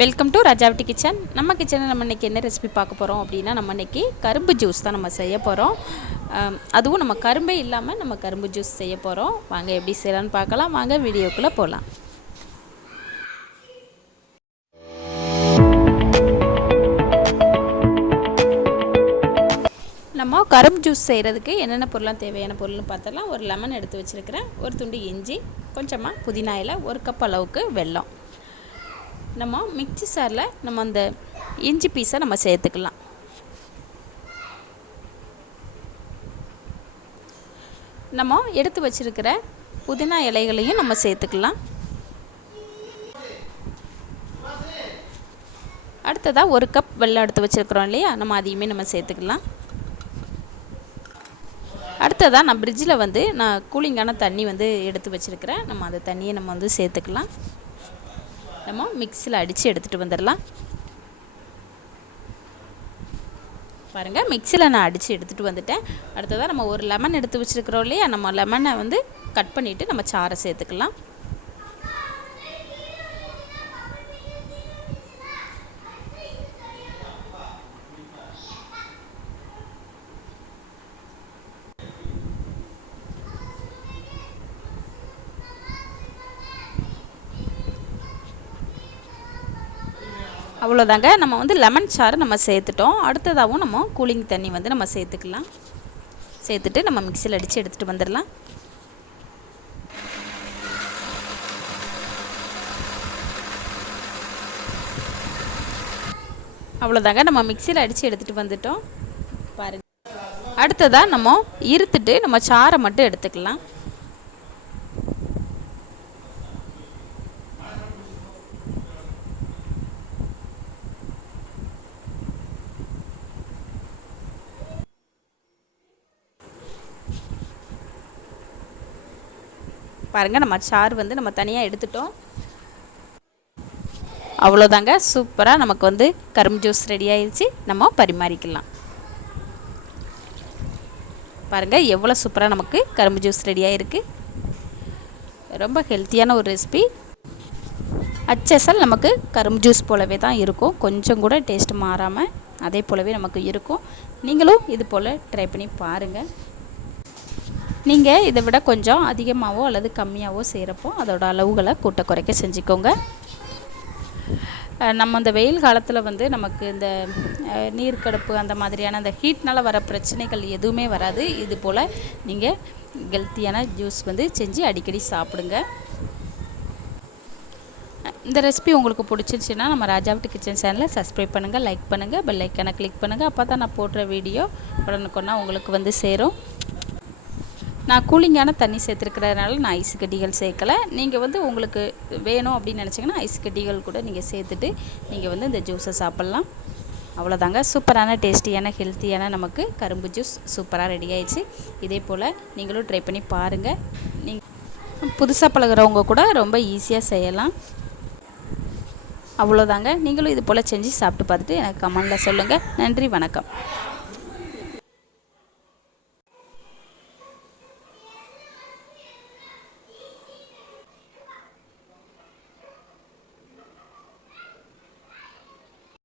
Welcome to ராஜாவட்டி kitchen. நம்ம கிச்சனில் நம்ம இன்றைக்கி என்ன ரெசிபி பார்க்க போகிறோம் அப்படின்னா, நம்ம இன்றைக்கி கரும்பு ஜூஸ் தான் நம்ம செய்ய போகிறோம். அதுவும் நம்ம கரும்பே இல்லாமல் நம்ம கரும்பு ஜூஸ் செய்ய போகிறோம். வாங்க எப்படி செய்யலான்னு பார்க்கலாம். வாங்க வீடியோக்குள்ளே போகலாம். நம்ம கரும்பு ஜூஸ் செய்கிறதுக்கு என்னென்ன பொருளாக தேவையான பொருள்னு பார்த்தலாம். ஒரு லெமன் எடுத்து வச்சுருக்கிறேன், ஒரு துண்டு இஞ்சி, கொஞ்சமாக புதினா இலை, ஒரு கப் அளவுக்கு வெல்லம். நம்ம மிக்ஸி சாரில் நம்ம அந்த இஞ்சி பீஸை நம்ம சேர்த்துக்கலாம். நம்ம எடுத்து வச்சுருக்கிற புதினா இலைகளையும் நம்ம சேர்த்துக்கலாம். அடுத்ததாக ஒரு கப் வெல்லம் எடுத்து வச்சுருக்குறோம் இல்லையா, நம்ம அதையுமே நம்ம சேர்த்துக்கலாம். அடுத்ததாக நான் ஃப்ரிட்ஜில் நான் கூலிங்கான தண்ணி எடுத்து வச்சுருக்கிறேன். நம்ம அந்த தண்ணியை நம்ம சேர்த்துக்கலாம். நம்ம மிக்ஸியில் அடித்து எடுத்துகிட்டு வந்துடலாம். பாருங்கள், மிக்ஸியில் நான் அடித்து எடுத்துகிட்டு வந்துட்டேன். அடுத்ததாக நம்ம ஒரு லெமன் எடுத்து வச்சுருக்கிறோம் இல்லையா, நம்ம லெமனை கட் பண்ணிவிட்டு நம்ம சாறை சேர்த்துக்கலாம். அவ்வளோதாங்க, நம்ம லெமன் சாறு நம்ம சேர்த்துட்டோம். அடுத்ததாகவும் நம்ம கூலிங் தண்ணி நம்ம சேர்த்துக்கலாம். சேர்த்துட்டு நம்ம மிக்ஸியில் அடித்து எடுத்துகிட்டு வந்துடலாம். அவ்வளோதாங்க, நம்ம மிக்ஸியில் அடித்து எடுத்துகிட்டு வந்துட்டோம். பாருங்கள், அடுத்ததாக நம்ம இருத்துட்டு நம்ம சாறை மட்டும் எடுத்துக்கலாம். பாருங்கள், நம்ம சாறு நம்ம தனியாக எடுத்துட்டோம். அவ்வளோதாங்க, சூப்பராக நமக்கு கரும்பு ஜூஸ் ரெடி ஆயிடுச்சு. நம்ம பரிமாறிக்கலாம். பாருங்கள், எவ்வளோ சூப்பராக நமக்கு கரும்பு ஜூஸ் ரெடி ஆகிருக்கு. ரொம்ப ஹெல்த்தியான ஒரு ரெசிபி. அச்சசல் நமக்கு கரும்பு ஜூஸ் போலவே தான் இருக்கும். கொஞ்சம் கூட டேஸ்ட் மாறாமல் அதே போலவே நமக்கு இருக்கும். நீங்களும் இது போல் ட்ரை பண்ணி பாருங்கள். நீங்கள் இதை விட கொஞ்சம் அதிகமாகவோ அல்லது கம்மியாகவோ செய்கிறப்போ அதோட அளவுகளை கூட்ட குறைக்க செஞ்சுக்கோங்க. நம்ம இந்த வெயில் காலத்தில் நமக்கு இந்த நீர்க்கடுப்பு அந்த மாதிரியான அந்த ஹீட்னால் வர பிரச்சனைகள் எதுவுமே வராது. இது போல் நீங்கள் ஹெல்த்தியான ஜூஸ் செஞ்சு அடிக்கடி சாப்பிடுங்க. இந்த ரெசிபி உங்களுக்கு பிடிச்சிருச்சுன்னா நம்ம ராஜாவட்டி கிச்சன் சேனலை சப்ஸ்கிரைப் பண்ணுங்கள், லைக் பண்ணுங்கள், பெல் ஐக்கானை கிளிக் பண்ணுங்கள். அப்போ தான் நான் போடுற வீடியோ உடனுக்குன்னா உங்களுக்கு சேரும். நான் கூலிங்கான தண்ணி சேர்த்துருக்கிறதுனால நான் ஐஸ் கட்டிகள் சேர்க்கலை. நீங்கள் உங்களுக்கு வேணும் அப்படின்னு நினச்சிங்கன்னா ஐஸ் கட்டிகள் கூட நீங்கள் சேர்த்துட்டு நீங்கள் இந்த ஜூஸை சாப்பிட்லாம். அவ்வளோதாங்க, சூப்பரான டேஸ்டியான ஹெல்த்தியான நமக்கு கரும்பு ஜூஸ் சூப்பராக ரெடி ஆயிடுச்சு. இதே போல் நீங்களும் ட்ரை பண்ணி பாருங்கள். நீங்கள் புதுசாக பழகிறவங்க கூட ரொம்ப ஈஸியாக செய்யலாம். அவ்வளோதாங்க, நீங்களும் இது போல் செஞ்சு சாப்பிட்டு பார்த்துட்டு எனக்கு கமெண்டில் சொல்லுங்கள். நன்றி, வணக்கம்.